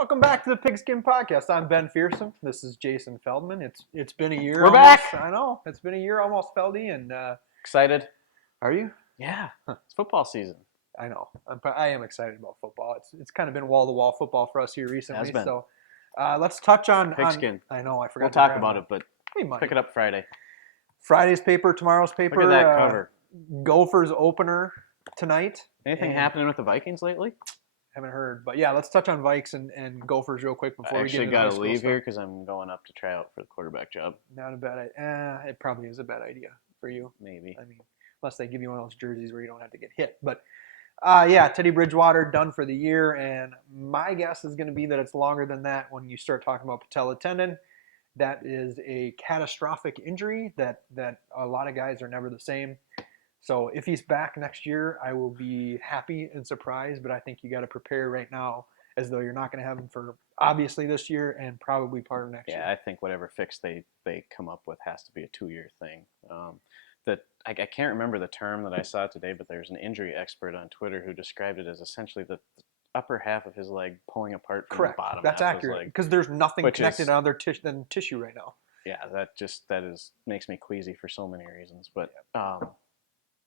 Welcome back to the Pigskin Podcast. I'm Ben Phersson. This is Jason Feldman. It's been a year. We're almost. back. I know it's been a year almost, Feldy. And Excited? are you? Yeah, it's football season. I know. I am excited about football. It's kind of been wall to wall football for us here recently. Has been. So let's touch on Pigskin. I know. I forgot. We'll to talk grab about it, but We might. pick it up Friday. Friday's paper, tomorrow's paper. Look at that cover. Gophers opener tonight. Anything happening with the Vikings lately? Haven't heard, but yeah, let's touch on Vikes and Gophers real quick before I we get actually into got high to school leave stuff. here because I'm going up to try out for the quarterback job. Not a bad idea. It probably is a bad idea for you. Maybe. I mean, unless they give you one of those jerseys where you don't have to get hit. But yeah, Teddy Bridgewater done for the year, and my guess is going to be that it's longer than that when you start talking about patella tendon. That is a catastrophic injury that a lot of guys are never the same. So if he's back next year, I will be happy and surprised, but I think you got to prepare right now as though you're not going to have him for obviously this year and probably part of next year. Yeah, I think whatever fix they come up with has to be a 2-year thing. I can't remember the term that I saw today, but there's an injury expert on Twitter who described it as essentially the upper half of his leg pulling apart from Correct. the bottom That's half accurate of his leg. because there's nothing Which connected is- to other than tissue right now. Yeah, that makes me queasy for so many reasons. But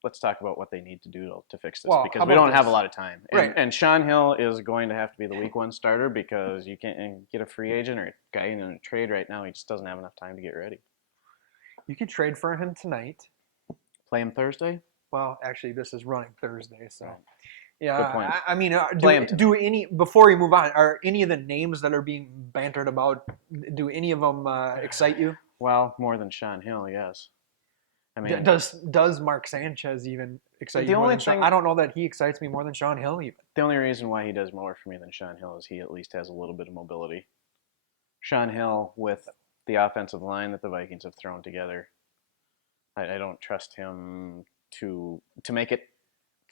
let's talk about what they need to do to fix this Well, because how we about don't have a this? lot of time. Right. And Sean Hill is going to have to be the week 1 starter because you can't get a free agent or a guy in a trade right now. He just doesn't have enough time to get ready. You could trade for him tonight. Play him Thursday? Well, actually, this is running Thursday, so Right. yeah. Good point. I mean, Play him do any before we move on? Are any of the names that are being bantered about? Do any of them excite you? Well, more than Sean Hill, yes. I mean, Does Mark Sanchez even excite The you more only than Sean? thing- I don't know that he excites me more than Sean Hill even. the only reason why he does more for me than Sean Hill is he at least has a little bit of mobility. Sean Hill, with the offensive line that the Vikings have thrown together, I don't trust him to make it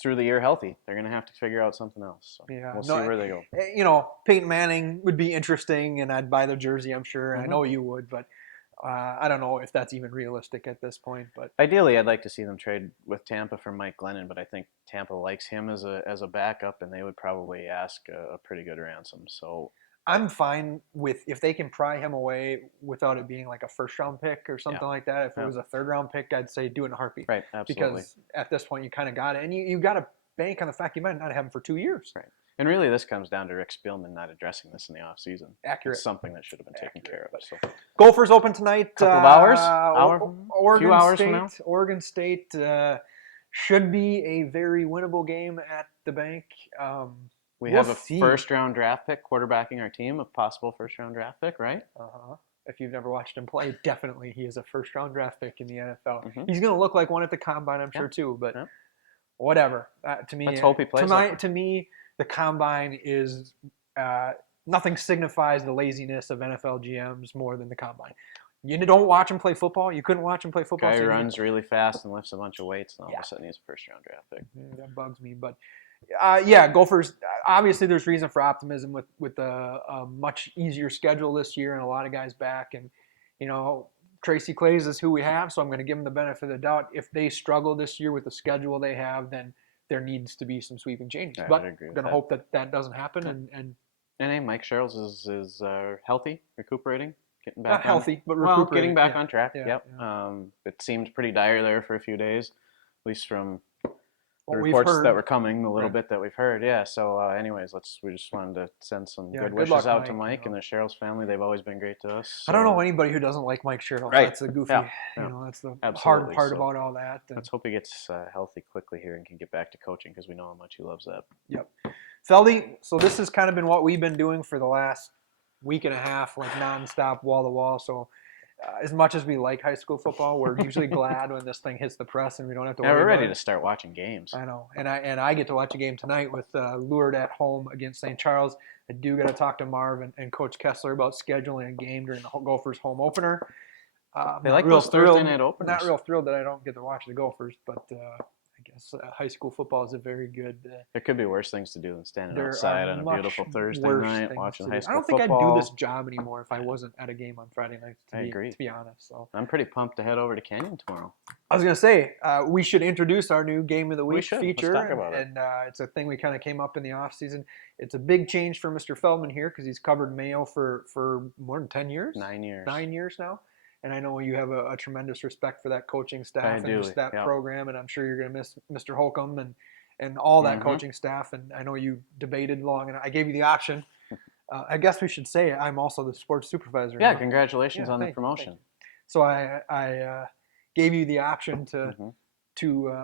through the year healthy. They're going to have to figure out something else. So Yeah, we'll no, see where they go. You know, Peyton Manning would be interesting, and I'd buy the jersey, I'm sure. I Mhm. know you would, but I don't know if that's even realistic at this point. But Ideally, I'd like to see them trade with Tampa for Mike Glennon, but I think Tampa likes him as a backup, and they would probably ask a pretty good ransom. So I'm fine with if they can pry him away without it being like a first-round pick or something like that. If it was a third-round pick, I'd say do it in a heartbeat. right, absolutely. Because at this point, you kind of got it. And you got to bank on the fact you might not have him for 2 years. Right. And really, this comes down to Rick Spielman not addressing this in the offseason. Accurate. It's something that should have been taken care of. So Gophers open tonight. Couple of hours? Oregon Few hours State, from now? Oregon State should be a very winnable game at the bank. we We'll have a see. first-round draft pick quarterbacking our team, a possible first-round draft pick, right? If you've never watched him play, definitely he is a first-round draft pick in the NFL. Mhm. He's going to look like one at the combine, I'm sure too. But whatever. To me, Let's hope he plays like one. To me, the combine is nothing signifies the laziness of NFL GMs more than the combine. You don't watch him play football. You couldn't watch him play football. Guy so you- runs really fast and lifts a bunch of weights, and all of a sudden he's a first-round draft pick. That bugs me, but yeah, Gophers. Obviously, there's reason for optimism with a much easier schedule this year and a lot of guys back. And you know, Tracy Claeys is who we have, so I'm going to give him the benefit of the doubt. If they struggle this year with the schedule they have, then there needs to be some sweeping changes. I But would I'm agree with going to that. hope that doesn't happen. And And hey, Mike Sherrills is healthy, recuperating, getting back not on- healthy, but Well, recuperating. getting back Yeah. on track. Yeah, Yep. It seemed pretty dire there for a few days, at least from the What we've reports heard. that were coming, the little Right. bit that we've heard. Yeah. So, anyways, we just wanted to send some Yeah, good good wishes luck, out to Mike, Mike you and know. the Sherrills family. They've always been great to us. I don't know so anybody who doesn't like Mike Sherrill. Right. That's the goofy. Yeah. You know, that's the hard Absolutely. part So about all that. And Let's hope he gets healthy quickly here and can get back to coaching because we know how much he loves that. Yep. Feldy, so this has kind of been what we've been doing for the last week and a half, like nonstop, wall to wall. So as much as we like high school football, we're usually glad when this thing hits the press and we don't have to Yeah, worry we're about ready it. to start watching games. I know. And I get to watch a game tonight with Lured at home against St. Charles. I do got to talk to Marv and Coach Kessler about scheduling a game during the Gophers home opener. They Not like real those Thursday thrilled- night openers. Not real thrilled that I don't get to watch the Gophers, but I high school football is a very good. There could be worse things to do than standing There outside are on a much beautiful Thursday worse night things watching to high do. I school don't think football. I'd do this job anymore if I wasn't at a game on Friday nights. I agree. To be honest, so I'm pretty pumped to head over to Kenyon tomorrow. I was gonna say we should introduce our new game of the We week should. feature, Let's talk about it. and it's a thing we kind of came up in the off season. It's a big change for Mr. Feldman here because he's covered Mayo for more than 10 years. 9 years. 9 years now. And I know you have a tremendous respect for that coaching staff I and do, just that yeah. program, and I'm sure you're going to miss Mr. Holcomb and all that coaching staff. And I know you debated long, and I gave you the option. I guess we should say I'm also the sports supervisor. Yeah, now. congratulations on the promotion. So I gave you the option to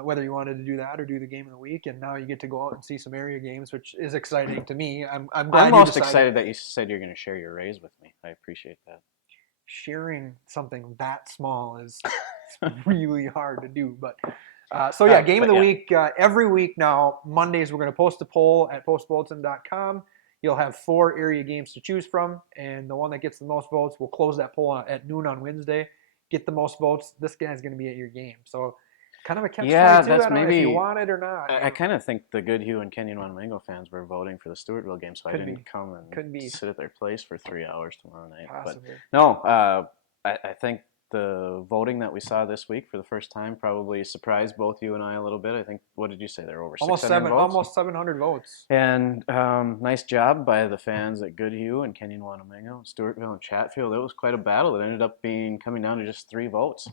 whether you wanted to do that or do the game of the week, and now you get to go out and see some area games, which is exciting to me. I'm glad I'm most excited that you said you're going to share your raise with me. I appreciate that. Sharing something that small is really hard to do, but game of the week every week now. Mondays we're going to post a poll at postbulletin.com. You'll have 4 area games to choose from, and the one that gets the most votes, we'll close that poll at noon on Wednesday. Get the most votes, this guy's going to be at your game. So kind of a catch-22. Yeah, that's I don't know maybe if you want it or not. I kind of think the Goodhue and Kenyon-Wanamingo fans were voting for the Stewartville game, so I didn't come and sit at their place for 3 hours tomorrow night. Possibly. But no, I think the voting that we saw this week for the first time probably surprised both you and I a little bit. I think, what did you say? There were over 600 votes? Almost 700 votes. And nice job by the fans at Goodhue and Kenyon-Wanamingo, Stewartville and Chatfield. It was quite a battle. It ended up coming down to just 3 votes.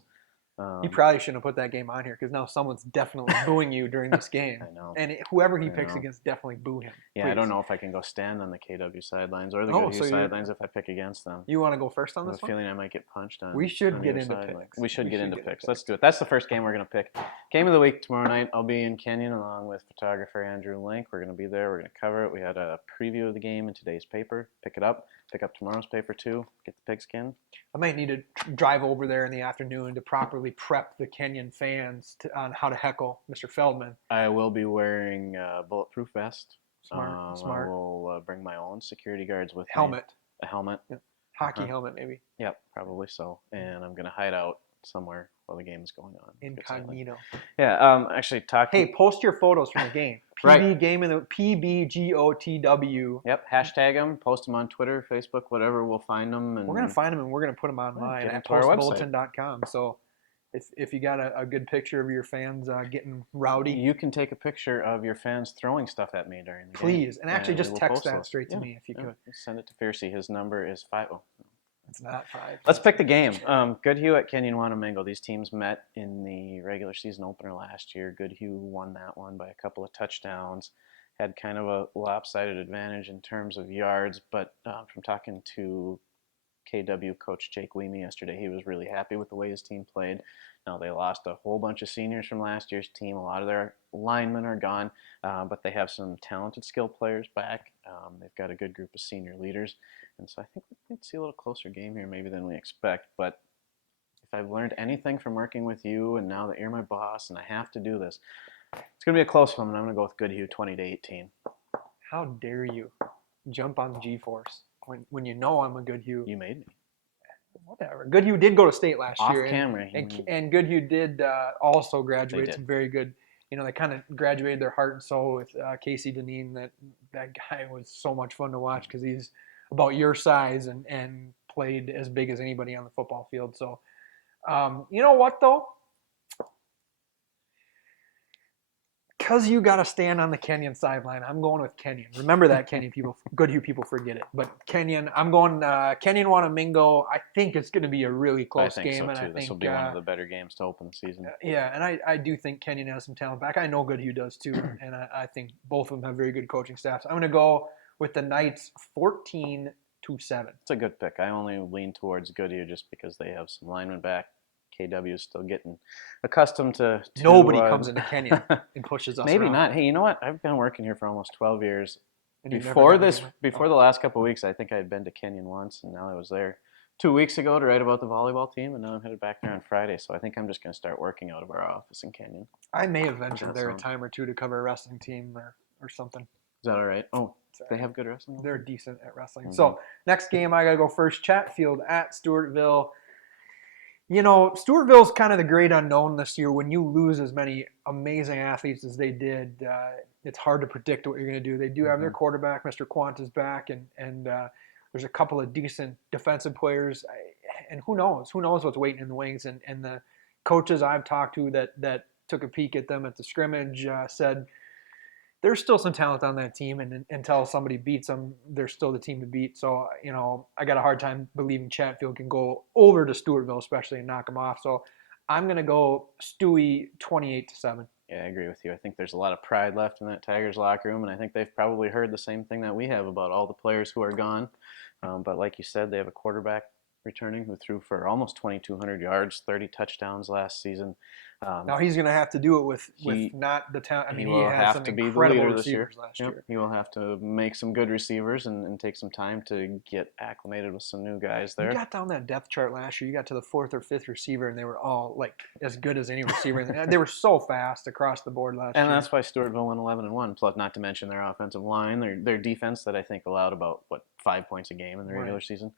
He probably shouldn't have put that game on here because now someone's definitely booing you during this game. I know. And whoever he picks against, definitely boo him. Yeah, please. I don't know if I can go stand on the KW sidelines or the Goodhue sidelines if I pick against them. You want to go first on this one? I have a feeling I might get punched on. We should get into picks. We should get into picks. Let's do it. That's the first game we're going to pick. Game of the week tomorrow night. I'll be in Kenyon along with photographer Andrew Link. We're going to be there. We're going to cover it. We had a preview of the game in today's paper. Pick it up. Pick up tomorrow's paper too. Get the pigskin. I might need to drive over there in the afternoon to properly prep the Kenyon fans on how to heckle Mr. Feldman. I will be wearing a bulletproof vest. Smart. I will bring my own security guards with me. A helmet. Yep. Hockey helmet, maybe. Yep, probably so. And I'm going to hide out somewhere while the game is going on. Incognito. Yeah, actually talking. Hey, post your photos from the game. Right. Game in the PBGOTW. Yep, hashtag them, post them on Twitter, Facebook, whatever. We'll find them. And we're going to find them and we're going to put them online at postbulletin.com. So if you got a good picture of your fans getting rowdy. You can take a picture of your fans throwing stuff at me during the game. Please. And actually just text that straight to me if you could. Send it to Phersy. His number is 50. It's not 5. Let's pick the game. Goodhue at Kenyon-Wanamingo. These teams met in the regular season opener last year. Goodhue won that one by a couple of touchdowns. Had kind of a lopsided advantage in terms of yards, but from talking to KW coach Jake Weemy yesterday, he was really happy with the way his team played. Now, they lost a whole bunch of seniors from last year's team. A lot of their linemen are gone, but they have some talented skill players back. They've got a good group of senior leaders. And so I think we might see a little closer game here maybe than we expect. But if I've learned anything from working with you and now that you're my boss and I have to do this, it's going to be a close one, and I'm going to go with Goodhue 20-18. How dare you jump on G-Force when you know I'm a Goodhue? You made me. Whatever. Goodhue did go to state last year. Off camera. And Goodhue did also graduate some very good. You know, they kind of graduated their heart and soul with Casey Deneen. That guy was so much fun to watch because he's about your size and played as big as anybody on the football field. So, you know what, though? Because you got to stand on the Kenyon sideline, I'm going with Kenyon. Remember that, Kenyon people. Goodhue people forget it. But Kenyon, I'm going Kenyon-Wanamingo. I think it's going to be a really close game. I think so, too. This will be one of the better games to open the season. Yeah, and I do think Kenyon has some talent back. I know Goodhue does, too. And I think both of them have very good coaching staffs. I'm going to go with the Knights 14-7. It's a good pick. I only lean towards Goodhue just because they have some linemen back. KW is still getting accustomed to nobody comes into Kenyon and pushes us Maybe around. not. Hey, you know what? I've been working here for almost 12 years. Before the last couple of weeks, I think I had been to Kenyon once, and now I was there 2 weeks ago to write about the volleyball team, and now I'm headed back there on Friday. So I think I'm just going to start working out of our office in Kenyon. I may have ventured there a time or two to cover a wrestling team or something. Is that all right? Oh, they have good wrestling? They're decent at wrestling. Mm-hmm. So next game, I got to go first. Chatfield at Stewartville. Stewartville's kind of the great unknown this year. When you lose as many amazing athletes as they did, it's hard to predict what you're going to do. They do have their quarterback, Mr. Quant, is back, and there's a couple of decent defensive players. And who knows? Who knows what's waiting in the wings? And the coaches I've talked to that took a peek at them at the scrimmage said there's still some talent on that team, and until somebody beats them, they're still the team to beat. So, I got a hard time believing Chatfield can go over to Stewartville, especially, and knock them off. So I'm going to go Stewie 28-7. Yeah, I agree with you. I think there's a lot of pride left in that Tigers locker room, and I think they've probably heard the same thing that we have about all the players who are gone. But like you said, they have a quarterback returning who threw for almost 2,200 yards, 30 touchdowns last season. Now he's going to have to do it with not the talent. I mean, he had some incredible receivers last year. He will have to make some good receivers and take some time to get acclimated with some new guys there. You got down that depth chart last year. You got to the 4th or 5th receiver, and they were all like as good as any receiver. They were so fast across the board last year. And that's why Stewartville went 11-1. Plus, not to mention their offensive line, their defense that I think allowed about 5 points a game in the regular season.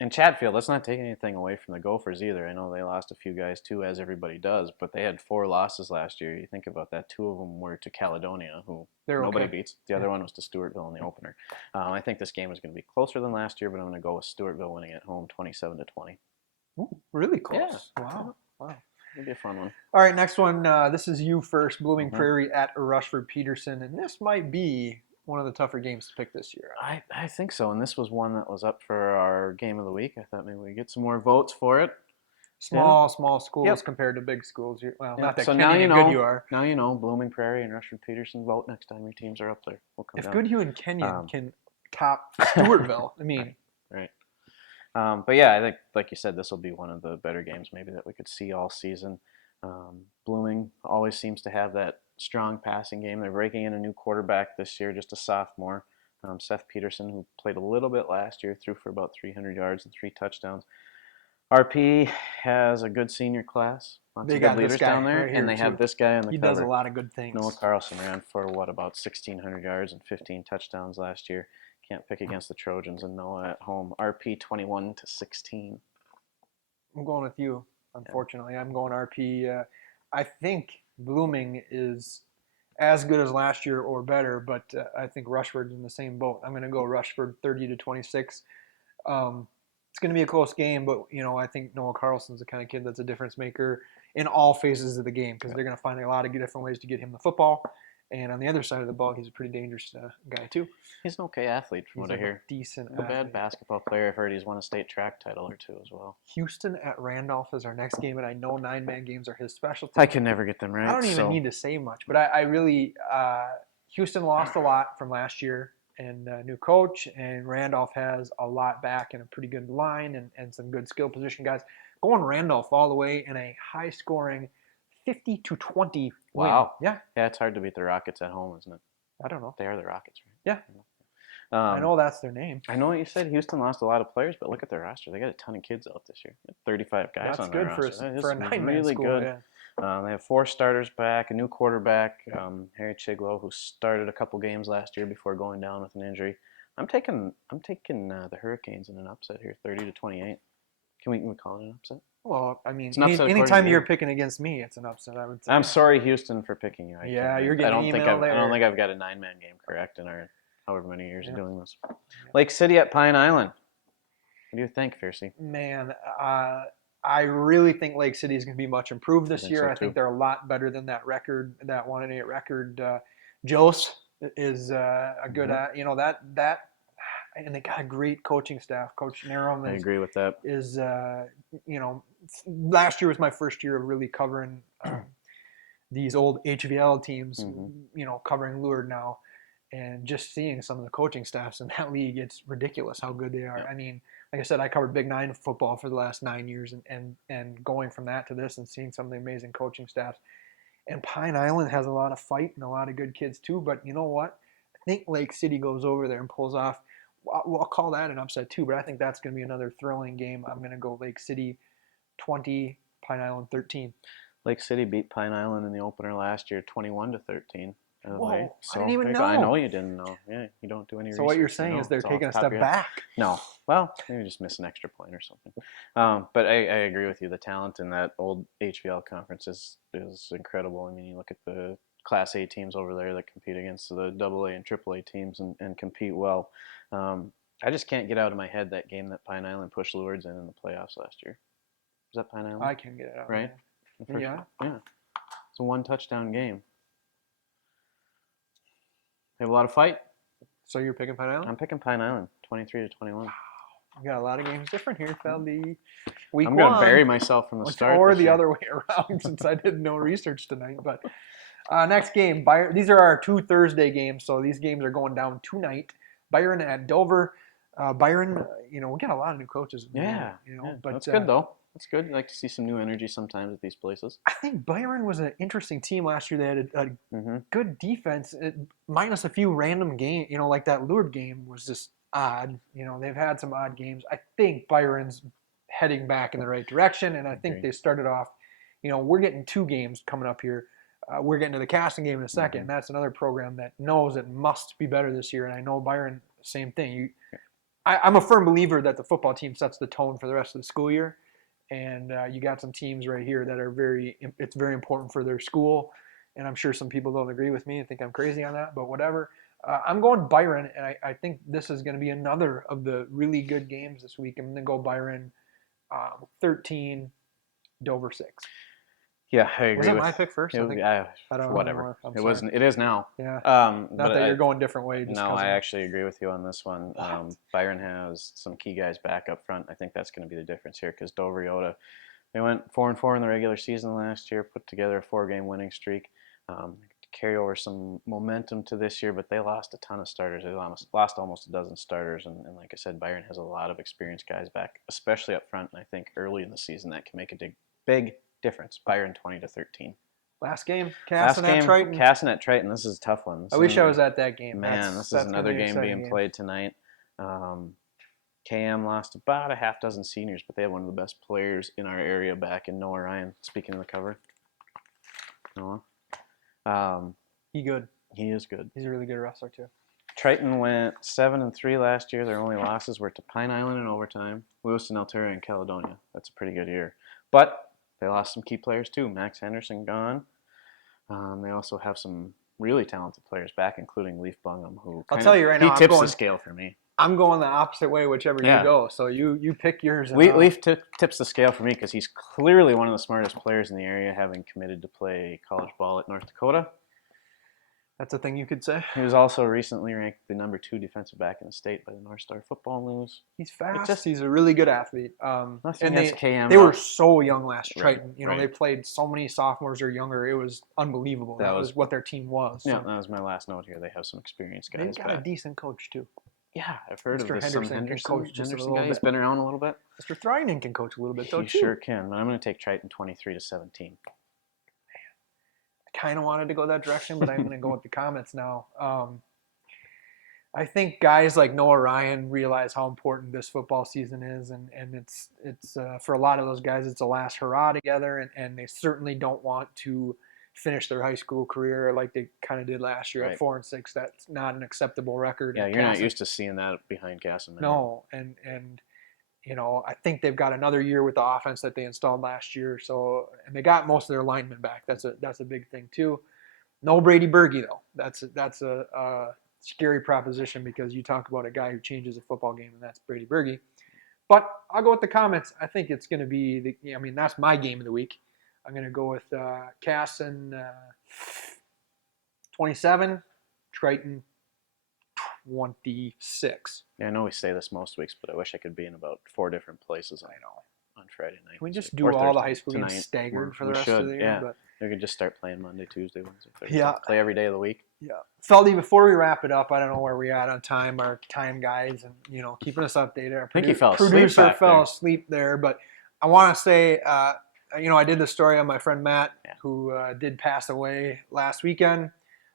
And Chatfield, let's not take anything away from the Gophers either. I know they lost a few guys too, as everybody does, but they had 4 losses last year. You think about that, 2 of them were to Caledonia, who nobody beats. The other one was to Stewartville in the opener. I think this game is going to be closer than last year, but I'm going to go with Stewartville winning at home 27-20. Ooh, really close. Yeah. Wow. It'll be a fun one. All right, next one. This is you first. Blooming Prairie at Rushford-Peterson, and this might be one of the tougher games to pick this year. I think so, and this was one that was up for our game of the week. I thought maybe we'd get some more votes for it. Small schools compared to big schools. Well, not that so Kenyon and Goodhue are. Now you know, Blooming Prairie and Rushford-Peterson, vote next time your teams are up there. We'll come if down. Goodhue and Kenyon can top Stewartville, I mean. Right. But yeah, I think, like you said, this will be one of the better games maybe that we could see all season. Blooming always seems to have that strong passing game. They're breaking in a new quarterback this year, just a sophomore. Seth Peterson, who played a little bit last year, threw for about 300 yards and 3 touchdowns. RP has a good senior class. Lots of good leaders down there. And they have this guy on the cover. He does a lot of good things. Noah Carlson ran for, about 1,600 yards and 15 touchdowns last year. Can't pick against the Trojans and Noah at home. RP 21-16. I'm going with you, unfortunately. I'm going RP. I think Blooming is as good as last year or better, but I think Rushford's in the same boat. I'm going to go Rushford 30-26. It's going to be a close game, but I think Noah Carlson's the kind of kid that's a difference maker in all phases of the game because they're going to find a lot of different ways to get him the football. And on the other side of the ball, he's a pretty dangerous guy too. He's an okay athlete from what I hear. Decent athlete. A bad basketball player. I've heard he's won a state track title or 2 as well. Houston at Randolph is our next game, and I know 9-man games are his specialty. I can never get them right. I don't even need to say much, but I really Houston lost a lot from last year, and new coach, and Randolph has a lot back and a pretty good line and some good skill position guys. Going Randolph all the way in a high-scoring 50-20 win. Wow. Yeah. Yeah, it's hard to beat the Rockets at home, isn't it? I don't know. They are the Rockets, right? Yeah. I know that's their name. I know what you said. Houston lost a lot of players, but look at their roster. They got a ton of kids out this year. 35 guys on their roster. That's good for a 9-man school. Good. Yeah. They have 4 starters back, a new quarterback, Harry Chiglow, who started a couple games last year before going down with an injury. I'm taking the Hurricanes in an upset here, 30-28. Can we call it an upset? Well, I mean, anytime you're picking against me, it's an upset, I would say. I'm sorry, Houston, for picking you. You're getting email there. I don't think I've got a 9-man game correct in our however many years of doing this. Lake City at Pine Island. What do you think, Phersy? Man, I really think Lake City is going to be much improved this year. I think they're a lot better than that record, that 1-8 record. Jose is a good, and they got a great coaching staff. Coach Narum I agree with that. Is last year was my first year of really covering these old HVL teams, covering Lourdes now, and just seeing some of the coaching staffs in that league, it's ridiculous how good they are. Yeah. I mean, like I said, I covered Big 9 football for the last 9 years, and going from that to this and seeing some of the amazing coaching staffs. And Pine Island has a lot of fight and a lot of good kids too, but you know what? I think Lake City goes over there and pulls off. I'll call that an upset too, but I think that's going to be another thrilling game. I'm going to go Lake City 20, Pine Island 13. Lake City beat Pine Island in the opener last year 21-13. out of the Whoa, way. I didn't even I know. know you didn't know. Yeah, you don't do any research. So what you're saying is they're It's all taking a off the top of step your head. back. No. Well, maybe just miss an extra point or something. But I agree with you. The talent in that old HVL conference is incredible. I mean, you look at the Class A teams over there that compete against the AA and AAA teams and compete well. I just can't get out of my head that game that Pine Island pushed Lourdes in the playoffs last year. Was that Pine Island? I can get it out. Right? Yeah. Yeah. It's a 1-touchdown game. They have a lot of fight. So you're picking Pine Island? I'm picking Pine Island, 23-21. We got a lot of games different here, Feldy. Week I'm one. going to bury myself from the start. Or this the year. other way around, since I did no research tonight. But next game, Byron. These are our 2 Thursday games, so these games are going down tonight. Byron at Dover. Byron, we got a lot of new coaches. Yeah. But that's good though. That's good. I like to see some new energy sometimes at these places. I think Byron was an interesting team last year. They had a good defense, minus a few random games. Like that Lourdes game was just odd. They've had some odd games. I think Byron's heading back in the right direction, and I think they started off. We're getting 2 games coming up here. We're getting to the Kasson game in a second. And that's another program that knows it must be better this year. And I know Byron, same thing. I'm a firm believer that the football team sets the tone for the rest of the school year. And you got some teams right here that are it's very important for their school. And I'm sure some people don't agree with me and think I'm crazy on that, but whatever. I'm going Byron, and I think this is going to be another of the really good games this week. I'm going to go Byron 13, Dover 6. Yeah, I agree. Was that my pick first? I don't whatever. It wasn't. It is now. Yeah. Not that you're going different way. No, I actually agree with you on this one. Byron has some key guys back up front. I think that's going to be the difference here because Dover-Eyota, they went 4-4 in the regular season last year, put together a 4-game winning streak. Carry over some momentum to this year, but they lost a ton of starters. They lost almost a dozen starters, and like I said, Byron has a lot of experienced guys back, especially up front. And I think early in the season that can make a big difference. Byron 20-13. Last game, Kasson at Triton. Kasson at Triton. This is a tough one. I wish I was at that game. Man, this is another game being played tonight. KM lost about a half dozen seniors, but they have one of the best players in our area back in Noah Ryan. Speaking of the cover, Noah. He good. He is good. He's a really good wrestler too. Triton went 7-3 last year. Their only losses were to Pine Island in overtime, Lewiston, Altura, and Caledonia. That's a pretty good year. But they lost some key players too. Max Henderson gone. They also have some really talented players back, including Leaf Bungham, who I'll tell you right now, he tips the scale for me. I'm going the opposite way, whichever you go. So you pick yours. Leaf tips the scale for me because he's clearly one of the smartest players in the area, having committed to play college ball at North Dakota. That's a thing you could say. He was also recently ranked the number 2 defensive back in the state by the North Star Football News. He's fast. He's a really good athlete. And KM. They were so young last Right, Triton. They played so many sophomores or younger. It was unbelievable. That was what their team was. Yeah, that was my last note here. They have some experienced guys. They've got a decent coach too. Yeah, I've heard Mr. of this. Henderson can coach just a little guy. bit. He's been around a little bit. Mr. Thrynan can coach a little bit though He too. sure can. But I'm going to take Triton 23-17. Kind of wanted to go that direction, but I'm going to go with the Comets now. I think guys like Noah Ryan realize how important this football season is, and it's for a lot of those guys, it's a last hurrah together, and they certainly don't want to finish their high school career like they kind of did last year at 4-6. That's not an acceptable record. Yeah, you're not used to seeing that behind Kasson. No, and I think they've got another year with the offense that they installed last year. So, and they got most of their linemen back. That's a big thing too. No Brady Berge though. That's a scary proposition because you talk about a guy who changes a football game, and that's Brady Berge. But I'll go with the Comets. I think it's going to be that's my game of the week. I'm going to go with Kasson 27, Triton 26. Yeah, I know we say this most weeks, but I wish I could be in about 4 different places. I know. On Friday night. Can we just do all the high school games staggered for the rest of the year? Yeah. But we could just start playing Monday, Tuesday, Wednesday, Thursday. Yeah. Play every day of the week. Yeah. Feldy, before we wrap it up, I don't know where we at on time, our time guys, and keeping us updated. Our I think he fell asleep. Producer fell asleep there, but I want to say, I did the story on my friend Matt, who did pass away last weekend.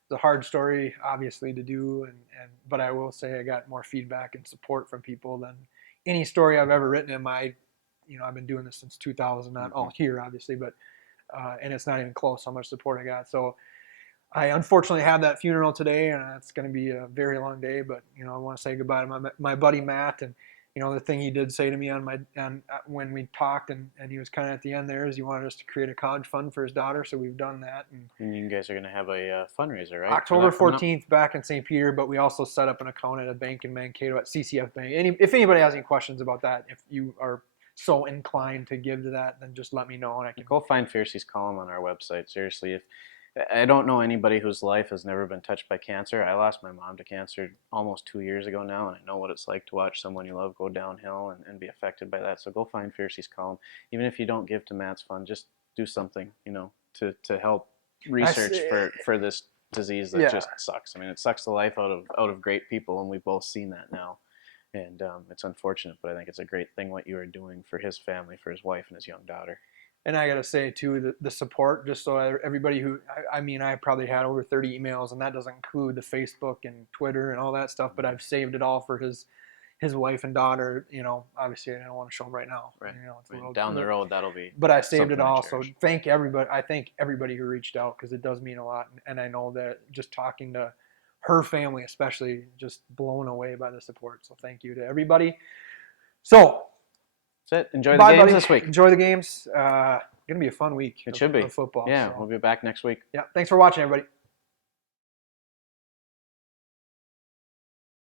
It's a hard story, obviously, to do, but I will say I got more feedback and support from people than any story I've ever written in my. I've been doing this since 2000, not all here, obviously, but and it's not even close how much support I got. So I unfortunately have that funeral today, and it's going to be a very long day. But I want to say goodbye to my buddy Matt, and the thing he did say to me when we talked, and he was kind of at the end there, is he wanted us to create a college fund for his daughter, so we've done that. And you guys are going to have a fundraiser, right? October 14th back in St. Peter, but we also set up an account at a bank in Mankato at CCF Bank. If anybody has any questions about that, if you are so inclined to give to that, then just let me know, and I can go find Phersy's column on our website. Seriously, if I don't know anybody whose life has never been touched by cancer. I lost my mom to cancer almost 2 years ago now, and I know what it's like to watch someone you love go downhill and be affected by that. So go find Phersy's column. Even if you don't give to Matt's fund, just do something, to help research for this disease that just sucks. I mean, it sucks the life out of great people, and we've both seen that now. And it's unfortunate, but I think it's a great thing what you are doing for his family, for his wife and his young daughter. And I got to say, too, the support, just so everybody I probably had over 30 emails, and that doesn't include the Facebook and Twitter and all that stuff, but I've saved it all for his wife and daughter. Obviously, I don't want to show them right now. Right. Down the road, that'll be. But I saved it all, so thank everybody. I thank everybody who reached out, because it does mean a lot. And I know that just talking to her family, especially, just blown away by the support. So thank you to everybody. So. That's it. Enjoy the games this week. Enjoy the games. Going to be a fun week. It should be. Of football. Yeah, we'll be back next week. Yeah. Thanks for watching, everybody.